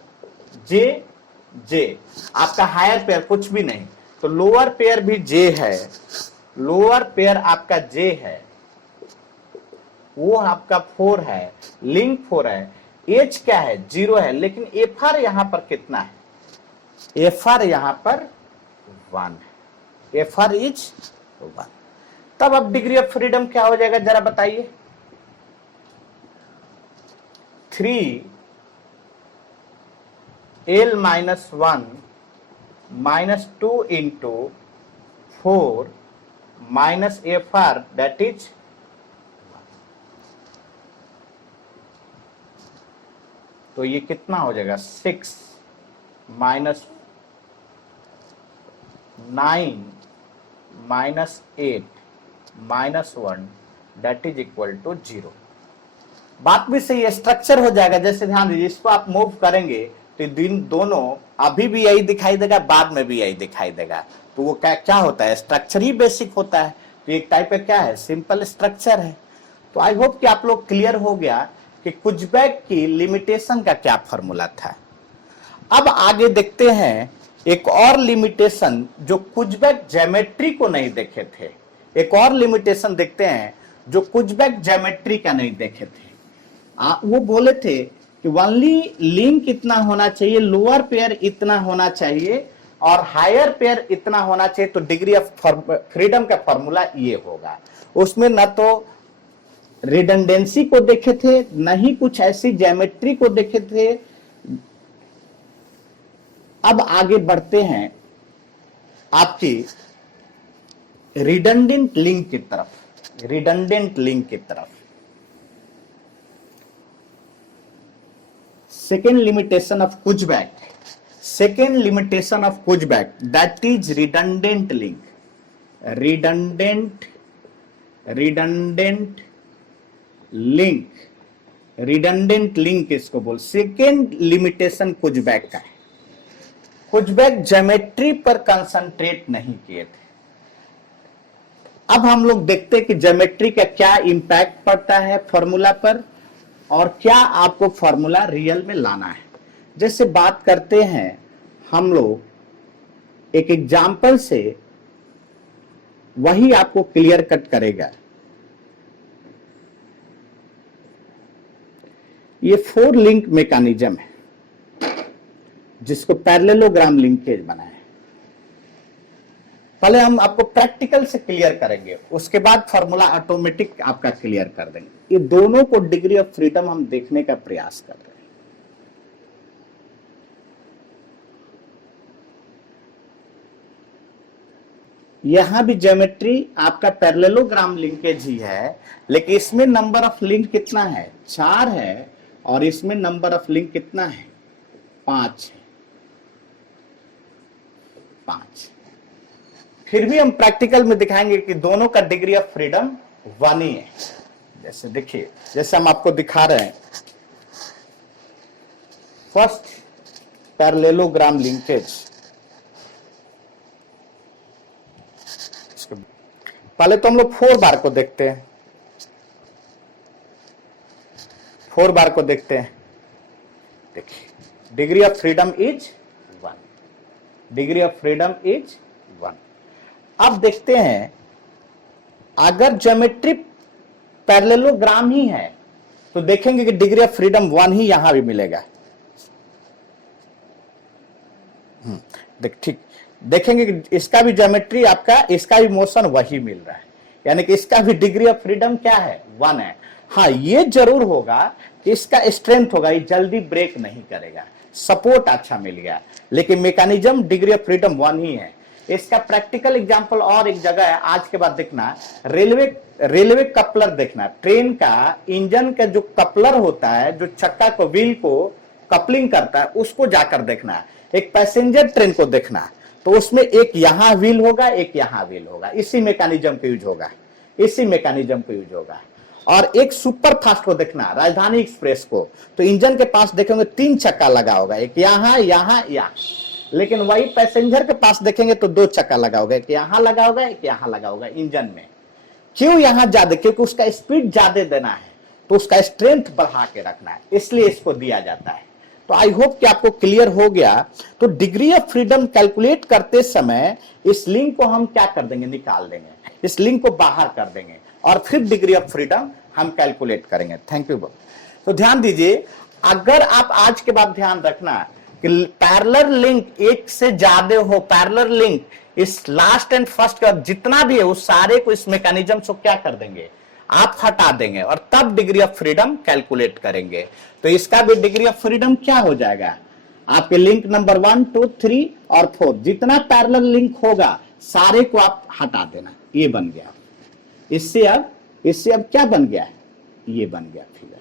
जे जे, आपका हायर पेयर कुछ भी नहीं, तो लोअर पेयर भी जे है, लोअर पेयर आपका जे है, वो आपका 4 है, लिंक 4 है, एच क्या है 0 है, लेकिन एफ आर यहां पर कितना है, एफ आर यहां पर 1 है, एफ आर इज 1। तब अब डिग्री ऑफ फ्रीडम क्या हो जाएगा जरा बताइए। 3 L minus 1 minus 2 into 4 minus FR, that is 1। तो ये कितना हो जाएगा 6 minus 9 minus 8 minus 1, that is equal to 0। बात भी सही है, स्ट्रक्चर हो जाएगा। जैसे ध्यान दीजिए, इसको आप मूव करेंगे तो दोनों अभी भी यही दिखाई देगा, बाद में भी यही दिखाई देगा। तो वो क्या होता है, स्ट्रक्चर ही बेसिक होता है। तो एक टाइप का क्या है, सिंपल स्ट्रक्चर है। तो आई होप कि आप लोग क्लियर हो गया कि कुजबैक की लिमिटेशन का क्या फॉर्मूला था। अब आगे देखते हैं एक और लिमिटेशन जो कुजबैक ज्योमेट्री को नहीं देखे थे। एक और लिमिटेशन देखते हैं जो कुजबैक ज्योमेट्री का नहीं देखे थे। वो बोले थे कि ओनली लिंक इतना होना चाहिए, लोअर पेयर इतना होना चाहिए और हायर पेयर इतना होना चाहिए, तो डिग्री ऑफ फ्रीडम का फॉर्मूला ये होगा। उसमें न तो रिडंडेंसी को देखे थे, न ही कुछ ऐसी ज्योमेट्री को देखे थे। अब आगे बढ़ते हैं आपकी रिडंडेंट लिंक की तरफ, रिडंडेंट लिंक की तरफ। Second limitation of Kuijsbak, second limitation of Kuijsbak, that is redundant link, redundant link इसको बोल। सेकेंड लिमिटेशन कुजबैक का है, कुजबैक ज्योमेट्री पर कंसंट्रेट नहीं किए थे। अब हम लोग देखते हैं कि ज्योमेट्री का क्या इंपैक्ट पड़ता है फॉर्मूला पर और क्या आपको फॉर्मूला रियल में लाना है। जैसे बात करते हैं हम लोग एक एग्जाम्पल से, वही आपको क्लियर कट करेगा। ये 4 लिंक मैकेनिज्म है जिसको पैरेललोग्राम लिंकेज बनाए। पहले हम आपको प्रैक्टिकल से क्लियर करेंगे, उसके बाद फॉर्मूला ऑटोमेटिक आपका क्लियर कर देंगे। ये दोनों को डिग्री ऑफ फ्रीडम हम देखने का प्रयास कर रहे हैं। यहां भी ज्योमेट्री आपका पैरेललोग्राम लिंकेज ही है, लेकिन इसमें नंबर ऑफ लिंक कितना है, 4 है, और इसमें नंबर ऑफ लिंक कितना है, 5 है, 5। फिर भी हम प्रैक्टिकल में दिखाएंगे कि दोनों का डिग्री ऑफ फ्रीडम 1 ही है। जैसे देखिए, जैसे हम आपको दिखा रहे हैं, फर्स्ट पैरेललोग्राम लिंकेज। पहले तो हम लोग 4 बार को देखते हैं, 4 बार को देखते हैं। देखिए, degree of freedom is 1, degree of freedom is 1। अब देखते हैं अगर ज्योमेट्री पैरेललोग्राम ही है तो देखेंगे कि डिग्री ऑफ फ्रीडम 1 ही यहां भी मिलेगा। ठीक, देखेंगे कि इसका भी ज्योमेट्री आपका, इसका भी मोशन वही मिल रहा है, यानी कि इसका भी डिग्री ऑफ फ्रीडम क्या है, 1 है। हाँ, ये जरूर होगा कि इसका स्ट्रेंथ होगा, ये जल्दी ब्रेक नहीं करेगा, सपोर्ट अच्छा मिल गया, लेकिन मैकेनिज्म डिग्री ऑफ फ्रीडम 1 ही है। इसका प्रैक्टिकल एग्जांपल और एक जगह है, आज के बाद देखना। रेलवे कपलर देखना, ट्रेन का इंजन का जो कपलर होता है, जो चक्का को, व्हील को कपलिंग करता है, उसको जाकर देखना। एक पैसेंजर ट्रेन को देखना, तो उसमें एक यहां व्हील होगा, एक यहां व्हील होगा, इसी मैकेनिज्म को यूज होगा, इसी मैकेनिज्म को यूज होगा। और एक सुपर फास्ट को देखना, राजधानी एक्सप्रेस को, तो इंजन के पास देखेंगे 3 चक्का लगा होगा, एक यहां, यहां, यहां, लेकिन वही पैसेंजर के पास देखेंगे तो दो चक्का लगा होगा, कि यहां लगा होगा कि यहां लगा होगा इंजन में। क्यों यहां ज्यादा? क्योंकि उसका स्पीड ज्यादा देना है, तो उसका स्ट्रेंथ बढ़ा के रखना है, इसलिए इसको दिया जाता है। तो आई होप कि आपको क्लियर हो गया। तो डिग्री ऑफ फ्रीडम कैलकुलेट करते समय इस लिंक को हम क्या कर देंगे, निकाल देंगे, इस लिंक को बाहर कर देंगे और फिर डिग्री ऑफ फ्रीडम हम कैलकुलेट करेंगे। Thank you. तो ध्यान दीजिए, अगर आप आज के बाद ध्यान रखना कि पैरेलल लिंक एक से ज्यादा हो, पैरेलल लिंक इस लास्ट एंड फर्स्ट का जितना भी है उस सारे को, इस मैकेनिज्म को क्या कर देंगे, आप हटा देंगे और तब डिग्री ऑफ फ्रीडम कैलकुलेट करेंगे। तो इसका भी डिग्री ऑफ फ्रीडम क्या हो जाएगा, आपके लिंक नंबर 1, 2, 3 और 4 जितना पैरेलल लिंक होगा सारे को आप हटा देना। ये बन गया। इससे अब क्या बन गया, ये बन गया फिगर।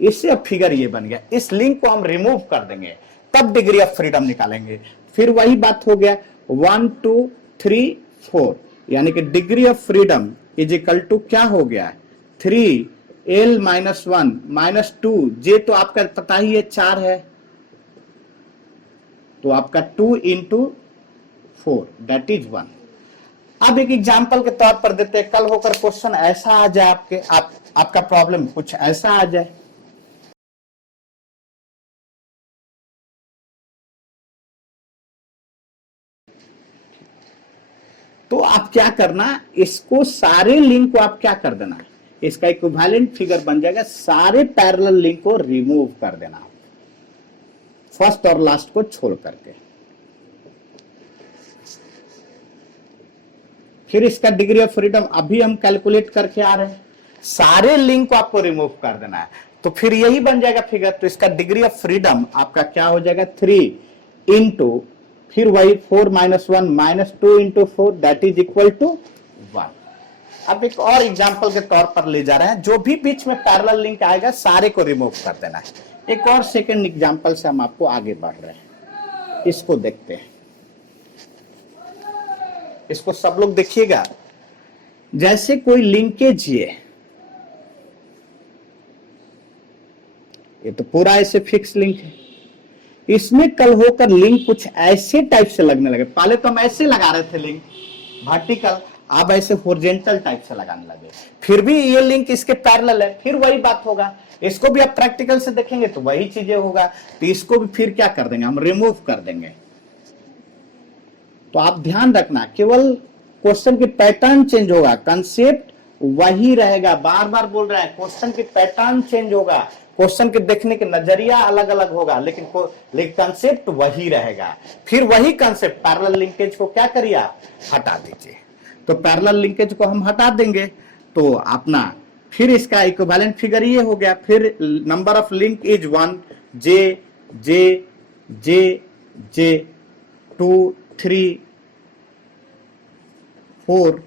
इससे अब फिगर ये बन गया। इस लिंक को हम रिमूव कर देंगे, तब डिग्री ऑफ फ्रीडम निकालेंगे। फिर वही बात हो गया 1, 2, 3, 4, यानी कि degree of freedom is equal to क्या हो गया, 3l - 1 - 2 जे, तो आपका पता ही है 4 है, तो आपका 2 × 4 दैट इज 1। अब एक एग्जांपल के तौर पर देते हैं, कल होकर क्वेश्चन ऐसा आ जाए, आपका प्रॉब्लम कुछ ऐसा आ जाए। तो आप क्या करना, इसको सारे लिंक को आप क्या कर देना, इसका इक्विवेलेंट फिगर बन जाएगा, सारे पैरेलल लिंक को रिमूव कर देना, फर्स्ट और लास्ट को छोड़ करके। फिर इसका डिग्री ऑफ फ्रीडम अभी हम कैलकुलेट करके आ रहे हैं, सारे लिंक को आपको रिमूव कर देना है, तो फिर यही बन जाएगा फिगर। तो इसका डिग्री ऑफ फ्रीडम आपका क्या हो जाएगा, 3 × फिर वही 4 - 1 - 2 × 4 दैट इज इक्वल टू 1। अब एक और एग्जांपल के तौर पर ले जा रहे हैं, जो भी बीच में पैरेलल लिंक आएगा सारे को रिमूव कर देना है। एक और सेकंड एग्जांपल से हम आपको आगे बढ़ रहे हैं, इसको देखते हैं। इसको सब लोग देखिएगा, जैसे कोई लिंकेज, ये तो पूरा ऐसे फिक्स लिंक है, इसमें कल होकर लिंक कुछ ऐसे टाइप से लगने लगे। पहले तो हम ऐसे लगा रहे थे लिंक वर्टिकल, अब ऐसे हॉरिजॉन्टल टाइप से लगाने लगे, फिर भी ये लिंक इसके पैरेलल है, फिर वही बात होगा। इसको भी आप प्रैक्टिकल से देखेंगे तो वही चीजें होगा, तो इसको भी फिर क्या कर देंगे, हम रिमूव कर देंगे। तो आप ध्यान रखना, केवल क्वेश्चन की पैटर्न चेंज होगा, कंसेप्ट वही रहेगा। बार बार बोल रहे हैं, क्वेश्चन की पैटर्न चेंज होगा, क्वेश्चन के देखने के नजरिया अलग अलग होगा, लेकिन कंसेप्ट वही रहेगा। फिर वही कंसेप्ट पैरेलल लिंकेज को क्या करिए, हटा दीजिए। तो पैरेलल लिंकेज को हम हटा देंगे तो अपना फिर इसका इक्विवेलेंट फिगर ये हो गया। फिर number of link is 1, J J J J 2, 3, 4,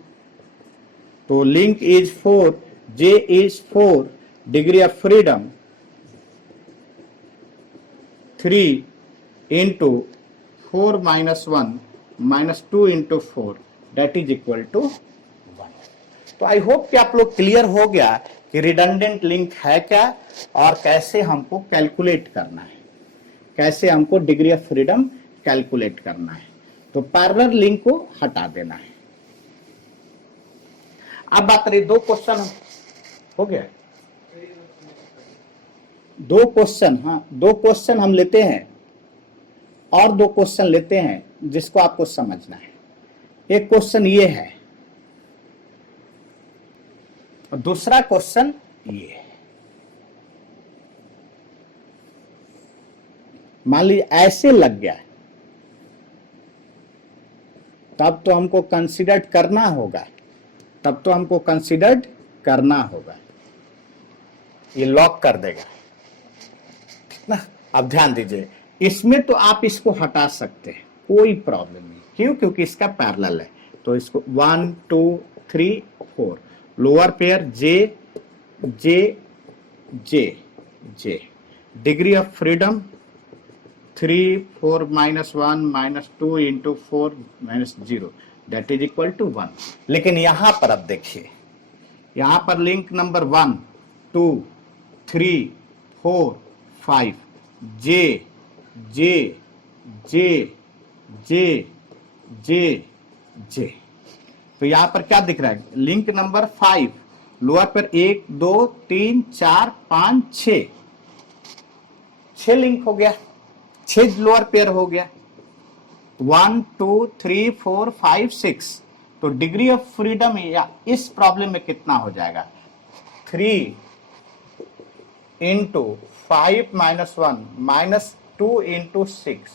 तो link is 4, J is 4, degree of freedom 3 × 4 - 1 - 2 × 4 that is equal to 1। तो आई होप कि आप लोग क्लियर हो गया कि रिडंडेंट लिंक है क्या और कैसे हमको कैलकुलेट करना है, कैसे हमको डिग्री ऑफ फ्रीडम कैलकुलेट करना है। तो पैरेलल लिंक को हटा देना है। अब बात रही, 2 क्वेश्चन हो गया, 2 क्वेश्चन, हाँ 2 क्वेश्चन हम लेते हैं और 2 क्वेश्चन लेते हैं जिसको आपको समझना है। एक क्वेश्चन ये है और दूसरा क्वेश्चन ये है। मान लीजिए ऐसे लग गया, तब तो हमको कंसीडर करना होगा, तब तो हमको कंसीडर करना होगा, ये लॉक कर देगा, ठीक ना। अब ध्यान दीजिए, इसमें तो आप इसको हटा सकते हैं, कोई प्रॉब्लम नहीं। क्यों? क्योंकि इसका पैरेलल है। तो इसको 1, 2, 3, 4 lower pair J J J J, degree of freedom 3, 4 - 1 - 2 × 4 - 0 that is equal to 1। लेकिन यहां पर अब देखिए, यहां पर लिंक नंबर 1, 2, 3, 4, 5 जे जे जे जे जे जे। तो यहां पर क्या दिख रहा है, लिंक नंबर 5 लोअर पर 1 2 3 4 5 6, 6 लिंक हो गया, 6 लोअर पेयर हो गया, 1 2 3 4 5 6। तो डिग्री ऑफ फ्रीडम या इस प्रॉब्लम में कितना हो जाएगा, 3 into 5 minus 1 minus 2 into 6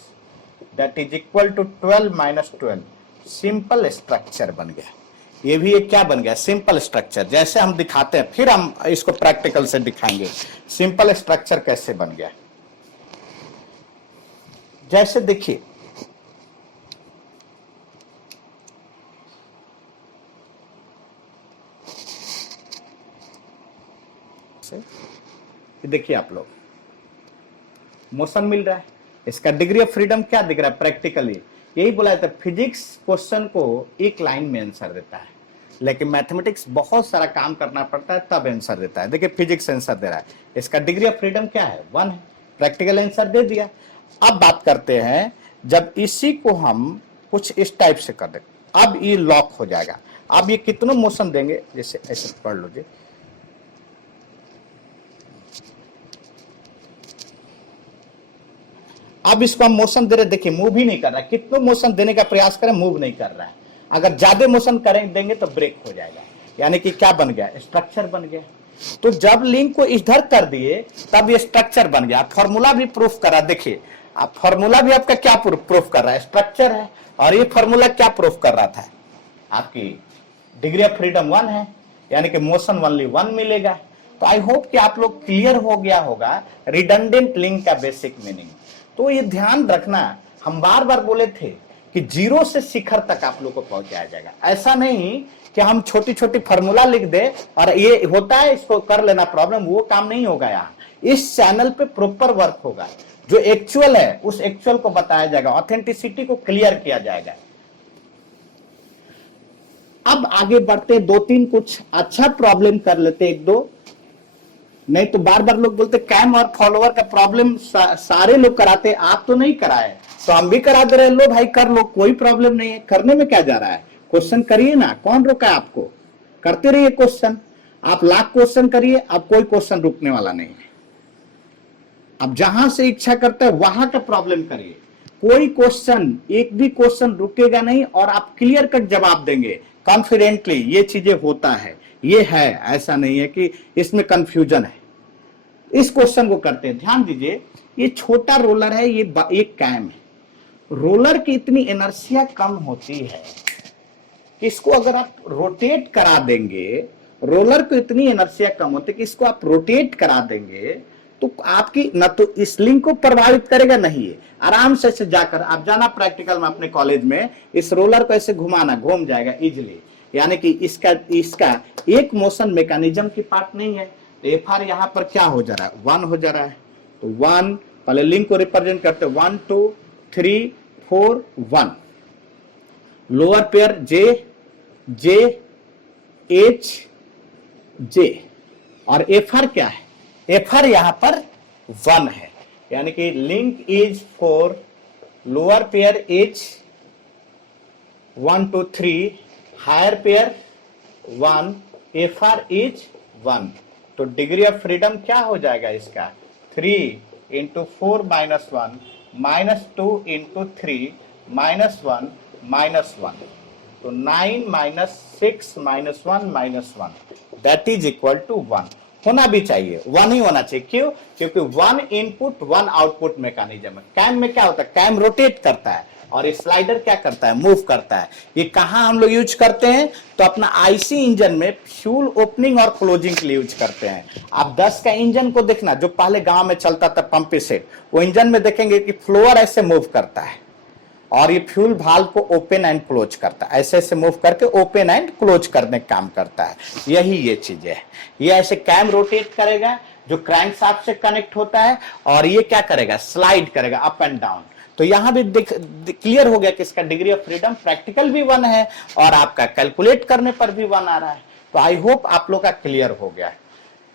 that is equal to 12 minus 12। Simple structure बन गया। ये भी एक क्या बन गया, सिंपल स्ट्रक्चर। जैसे हम दिखाते हैं, फिर हम इसको प्रैक्टिकल से दिखाएंगे सिंपल स्ट्रक्चर कैसे बन गया। जैसे देखिए, देखिए आप लोग, मोशन मिल रहा है, इसका डिग्री ऑफ फ्रीडम क्या दिख रहा है प्रैक्टिकली, यही बोला जाता है फिजिक्स क्वेश्चन को एक लाइन में आंसर देता है, लेकिन मैथमेटिक्स बहुत सारा काम करना पड़ता है तब आंसर देता है। देखिए फिजिक्स आंसर दे रहा है, इसका डिग्री ऑफ फ्रीडम क्या है, 1 है, प्रैक्टिकल आंसर दे दिया। अब बात करते हैं, जब इसी को हम कुछ इस टाइप से कर दे, अब ये लॉक हो जाएगा। अब ये कितनों मोशन देंगे, जैसे ऐसे पढ़ लो जी, अब इसको हम मोशन दे रहे, देखिए मूव ही नहीं कर रहा है, कितनों मोशन देने का प्रयास करें मूव नहीं कर रहा है। अगर ज्यादा मोशन करें देंगे तो ब्रेक हो जाएगा, यानी कि क्या बन गया, स्ट्रक्चर बन गया। तो जब लिंक को इधर कर दिए तब ये स्ट्रक्चर बन गया। फॉर्मूला भी प्रूफ करा, देखिए अब फॉर्मूला भी आपका क्या प्रूफ कर रहा है, स्ट्रक्चर है। और ये फॉर्मूला क्या प्रूफ कर रहा था, आपकी डिग्री ऑफ फ्रीडम 1 है, यानी कि मोशन ओनली 1 मिलेगा। तो आई होप कि आप लोग क्लियर हो गया होगा रिडंडेंट लिंक का बेसिक मीनिंग। तो ये ध्यान रखना, हम बार बार बोले थे कि जीरो से शिखर तक आप लोग को पहुंचाया जाएगा। ऐसा नहीं कि हम छोटी छोटी फॉर्मूला लिख दे और ये होता है इसको कर लेना प्रॉब्लम, वो काम नहीं होगा। यहाँ इस चैनल पे प्रॉपर वर्क होगा, जो एक्चुअल है उस एक्चुअल को बताया जाएगा, ऑथेंटिसिटी को क्लियर किया जाएगा। अब आगे बढ़ते, 2-3 कुछ अच्छा प्रॉब्लम कर लेते, 1-2, नहीं तो बार बार लोग बोलते कैम और फॉलोअर का प्रॉब्लम सारे लोग कराते, आप तो नहीं कराए, तो हम भी करा दे रहे, लो भाई कर लो, कोई प्रॉब्लम नहीं है, करने में क्या जा रहा है, क्वेश्चन करिए ना, कौन रोका है आपको, करते रहिए क्वेश्चन, आप लाख क्वेश्चन करिए, अब कोई क्वेश्चन रुकने वाला नहीं है। अब जहां से इच्छा करता है वहां का प्रॉब्लम करिए, कोई क्वेश्चन, एक भी क्वेश्चन रुकेगा नहीं और आप क्लियर कट जवाब देंगे कॉन्फिडेंटली। ये चीजें होता है, ये है, ऐसा नहीं है कि इसमें कंफ्यूजन है। इस क्वेश्चन को करते हैं, ध्यान दीजिए, ये छोटा रोलर है, ये एक कैम है, रोलर की इतनी इनर्शिया कम होती है कि इसको अगर आप रोटेट करा देंगे, रोलर को इतनी इनर्शिया कम होती है कि इसको आप रोटेट करा देंगे तो आपकी न तो इस लिंक को प्रभावित करेगा, नहीं है, आराम से ऐसे जाकर आप जाना प्रैक्टिकल में अपने कॉलेज में, इस रोलर को ऐसे घुमाना, घूम जाएगा इजिली, यानी कि इसका एक मोशन मैकेनिज्म की पार्ट नहीं है। तो एफ आर यहां पर क्या हो जा रहा है, 1 हो जा रहा है। तो 1 पहले लिंक को रिप्रेजेंट करते, 1 2 3 4 1, लोअर पेयर जे जे एच जे, और एफ आर क्या है, एफ आर यहां पर 1 है, यानी कि link is four lower pair H 1 2 3, higher pair 1, F R is 1। तो डिग्री ऑफ फ्रीडम क्या हो जाएगा इसका, 3 into 4 minus 1 minus 2 into 3 minus 1 minus 1, तो 9 minus 6 minus 1 minus 1 that is equal to 1। होना भी चाहिए, 1 ही होना चाहिए, क्यों, क्योंकि 1 इनपुट 1 आउटपुट मैकेनिज्म है। कैम में क्या होता है, कैम रोटेट करता है और स्लाइडर क्या करता है, मूव करता है। ये कहां हम लोग यूज करते हैं, तो अपना आईसी इंजन में फ्यूल ओपनिंग और क्लोजिंग के लिए यूज करते हैं। आप 10 का इंजन को देखना, जो पहले गांव में चलता था पंप से, वो इंजन में देखेंगे कि फ्लोअर ऐसे मूव करता है और ये फ्यूल वाल्व को ओपन एंड क्लोज करता है, ऐसे ऐसे मूव करके ओपन एंड क्लोज करने का काम करता है। यही ये चीजें है, ये ऐसे कैम रोटेट करेगा जो क्रैंक शाफ्ट से कनेक्ट होता है, और ये क्या करेगा, स्लाइड करेगा अप एंड डाउन। तो यहां भी क्लियर हो गया कि इसका डिग्री ऑफ फ्रीडम प्रैक्टिकल भी 1 है और आपका कैलकुलेट करने पर भी 1 आ रहा है। तो आई होप आप लोग का क्लियर हो गया।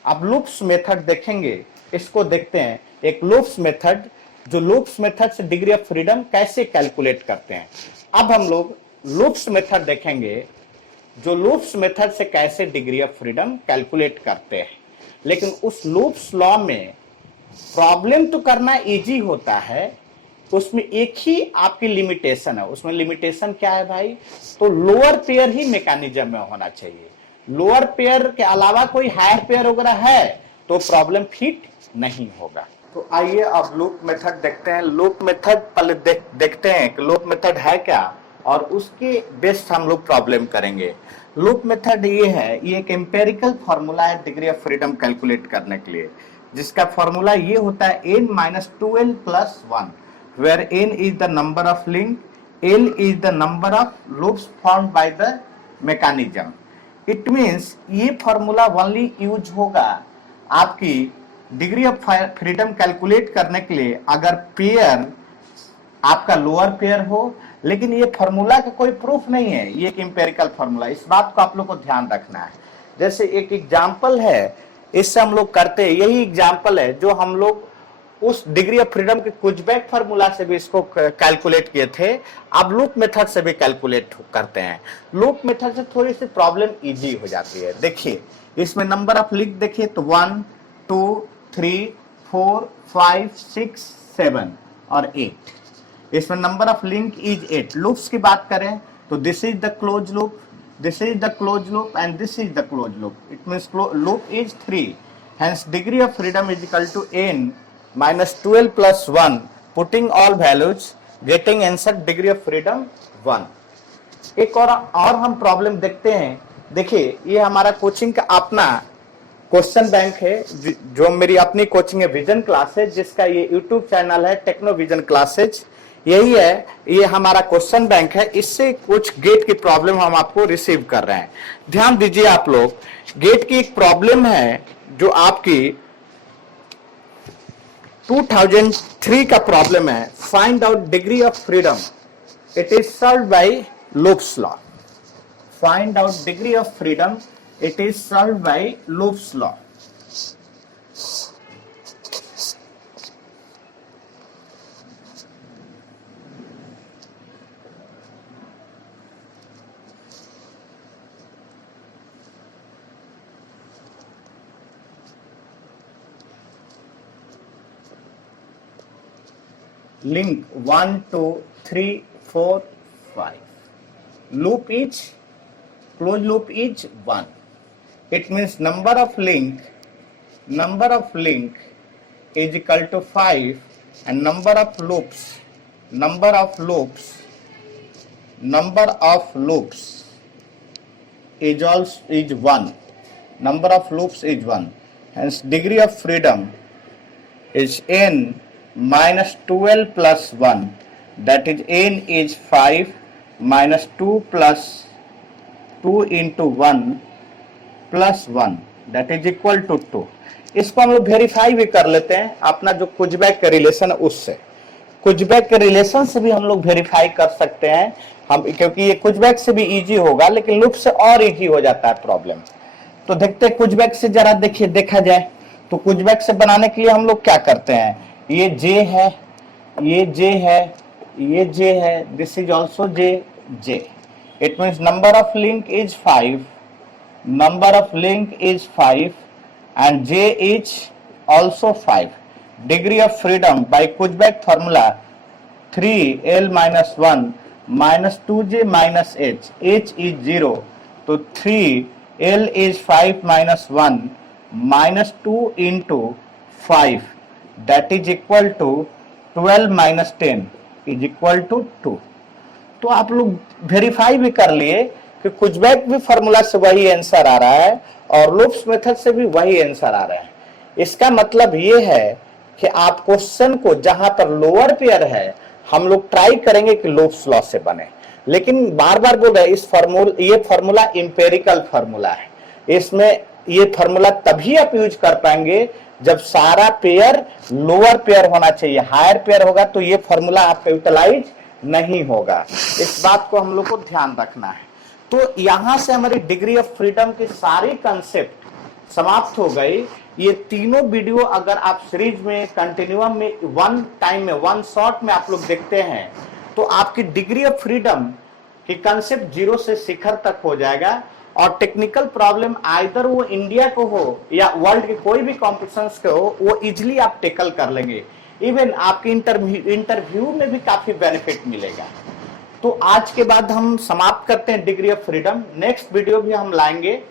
अब लूप्स मेथड देखेंगे, इसको देखते हैं। एक लूप्स मेथड जो लूप्स मेथड से डिग्री ऑफ फ्रीडम कैसे कैलकुलेट करते हैं। अब हम लोग लूप्स मेथड देखेंगे, जो लूप्स मेथड से कैसे डिग्री ऑफ फ्रीडम कैलकुलेट करते हैं। लेकिन उस लूप्स लॉ में प्रॉब्लम तो करना इजी होता है, उसमें एक ही आपकी लिमिटेशन है। उसमें लिमिटेशन क्या है भाई, तो लोअर पेयर ही मैकेनिज्म में होना चाहिए। लोअर पेयर के अलावा कोई हायर पेयर वगैरह है तो प्रॉब्लम फिट नहीं होगा। तो आइए अब लूप मेथड देखते हैं। लूप मेथड पहले देखते हैं कि लूप मेथड है क्या, और उसके बेस्ड हम लोग प्रॉब्लम करेंगे। लूप मेथड ये है, ये एक एम्पेरिकल फॉर्मूला है डिग्री ऑफ फ्रीडम कैलकुलेट करने के लिए, जिसका फॉर्मूला ये होता है n-2l+1, where n is the number of link, l is the number of loops formed by the mechanism. It means ये फॉर्मूला ओनली यूज होगा आपकी डिग्री ऑफ फ्रीडम कैलकुलेट करने के लिए अगर पेयर आपका लोअर पेयर हो। लेकिन ये फॉर्मूला का कोई प्रूफ नहीं है, ये एक एम्पेरिकल फॉर्मूला, इस बात को आप लोग को ध्यान रखना है। जैसे एक एग्जाम्पल है, इससे हम लोग करते हैं, यही एग्जाम्पल है जो हम लोग उस डिग्री ऑफ फ्रीडम के कुचबैक फॉर्मूला से भी इसको कैलकुलेट किए थे, अब लूप मेथड से भी कैलकुलेट करते हैं। लूप मेथड से थोड़ी सी प्रॉब्लम इजी हो जाती है। देखिए इसमें नंबर ऑफ लिंक देखिए तो 1 2 3 4 5 6 7 और 8। इसमें number of link is 8। Loops की बात करें तो this is the close loop, this is the closed loop and this is the closed loop. It means loop is 3. Hence degree of freedom is equal to n-12+1. Putting all values, getting answer degree of freedom 1. एक और हम problem देखते हैं। देखिए ये हमारा coaching का अपना क्वेश्चन बैंक है, जो मेरी अपनी कोचिंग है विजन क्लासेज, जिसका ये यूट्यूब चैनल है टेक्नो विजन क्लासेज। यही है, ये हमारा क्वेश्चन बैंक है। इससे कुछ गेट की प्रॉब्लम हम आपको रिसीव कर रहे हैं। ध्यान दीजिए आप लोग, गेट की एक प्रॉब्लम है जो आपकी 2003 का प्रॉब्लम है। Find out degree of freedom, it is solve by loops law. Find out degree of freedom, it is solve by loops law. Link 1 2 3 4 5. Loop is closed loop is 1. It means number of link is equal to 5, and number of loops is also is 1. Number of loops is 1. Hence degree of freedom is n-12+1, that is n is 5 minus 2 plus 2 into 1 plus 1, that is equal to 2. इसको हम लोग verify भी कर लेते हैं अपना जो कुचबैक का रिलेशन है उससे। कुचबैक के रिलेशन से भी हम लोग वेरीफाई कर सकते हैं हम, क्योंकि ये कुचबैक से भी इजी होगा, लेकिन लूप से और इजी हो जाता है प्रॉब्लम। तो देखते हैं कुचबैक से, जरा देखिए देखा जाए तो कुचबैक से बनाने के लिए हम लोग क्या करते हैं। ये J है, ये J है, ये J है, this is also J। It means number of link is 5, and J is also 5. Degree of freedom by Kuchbek formula 3l-1 minus 2J minus H. H is 0. So 3l is 5 minus 1 minus 2 into 5. That is equal to 12 minus 10 is equal to 2. तो आप लोग verify भी कर लिए कि कुचबैक भी formula से वही आंसर आ रहा है और लूप्स मेथड से भी वही आंसर आ रहा है। इसका मतलब ये है कि आप क्वेश्चन को जहां पर लोअर पेयर है हम लोग ट्राई करेंगे कि लूप्स लॉ से बने, लेकिन बार बार बोल रहे हैं ये फॉर्मूला इंपेरिकल फॉर्मूला है। इसमें ये फॉर्मूला तभी आप यूज कर पाएंगे जब सारा पेयर लोअर पेयर होना चाहिए। हायर पेयर होगा तो ये फॉर्मूला आपका यूटिलाइज नहीं होगा। इस बात को हम लोग को ध्यान रखना है। तो यहां से हमारी डिग्री ऑफ फ्रीडम की सारी कंसेप्ट समाप्त हो गई। ये तीनों वीडियो अगर आप सीरीज में कंटिन्यूम में वन टाइम में वन शॉट में आप लोग देखते हैं तो आपकी डिग्री ऑफ फ्रीडम की कंसेप्ट जीरो से शिखर तक हो जाएगा। और टेक्निकल प्रॉब्लम आइदर वो इंडिया को हो या वर्ल्ड के कोई भी कॉम्पिटिशन्स के हो, वो इजिली आप टेकल कर लेंगे। इवन आपके इंटरव्यू में भी काफी बेनिफिट मिलेगा। तो आज के बाद हम समाप्त करते हैं degree of freedom. Next video भी हम लाएंगे।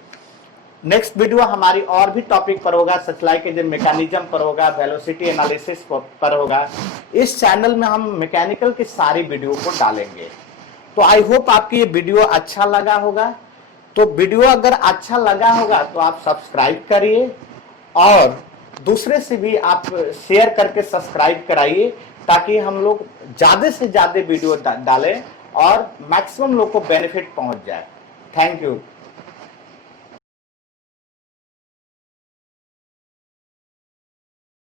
नेक्स्ट वीडियो हमारी और भी टॉपिक पर होगा, सच के मैकेनिज्म पर होगा, वेलोसिटी एनालिसिस पर होगा। इस चैनल में हम मैकेनिकल की सारी वीडियो को डालेंगे। तो आई होप आपकी ये वीडियो अच्छा लगा होगा। तो वीडियो अगर अच्छा लगा होगा तो आप सब्सक्राइब करिए और दूसरे से भी आप शेयर करके सब्सक्राइब कराइए, ताकि हम लोग ज्यादा से ज्यादा वीडियो डालें और मैक्सिमम लोग को बेनिफिट पहुंच जाए। Thank you.